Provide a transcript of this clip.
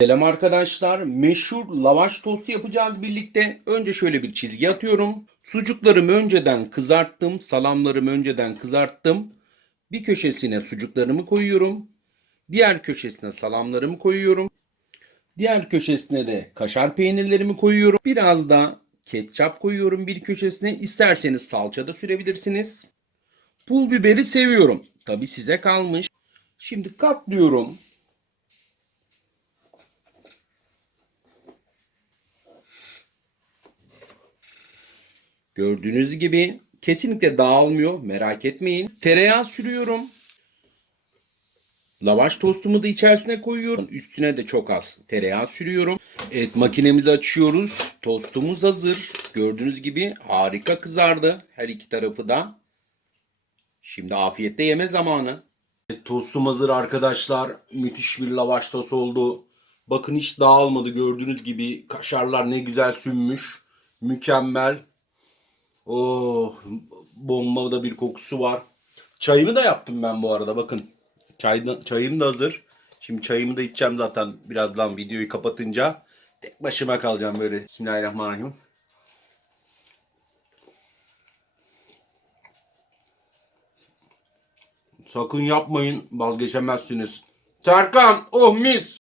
Selam arkadaşlar. Meşhur lavaş tostu yapacağız birlikte. Önce şöyle bir çizgi atıyorum. Sucuklarımı önceden kızarttım. Salamlarımı önceden kızarttım. Bir köşesine sucuklarımı koyuyorum. Diğer köşesine salamlarımı koyuyorum. Diğer köşesine de kaşar peynirlerimi koyuyorum. Biraz da ketçap koyuyorum bir köşesine. İsterseniz salça da sürebilirsiniz. Pul biberi seviyorum. Tabi size kalmış. Şimdi katlıyorum. Gördüğünüz gibi kesinlikle dağılmıyor. Merak etmeyin. Tereyağı sürüyorum. Lavaş tostumu da içerisine koyuyorum. Üstüne de çok az tereyağı sürüyorum. Evet makinemizi açıyoruz. Tostumuz hazır. Gördüğünüz gibi harika kızardı. Her iki tarafı da. Şimdi afiyetle yeme zamanı. Evet, tostum hazır arkadaşlar. Müthiş bir lavaş tost oldu. Bakın hiç dağılmadı gördüğünüz gibi. Kaşarlar ne güzel sünmüş. Mükemmel. Oh, bomba da bir kokusu var. Çayımı da yaptım ben bu arada bakın. Çay çayım da hazır. Şimdi çayımı da içeceğim zaten birazdan videoyu kapatınca. Tek başıma kalacağım böyle. Bismillahirrahmanirrahim. Sakın yapmayın vazgeçemezsiniz. Serkan oh mis.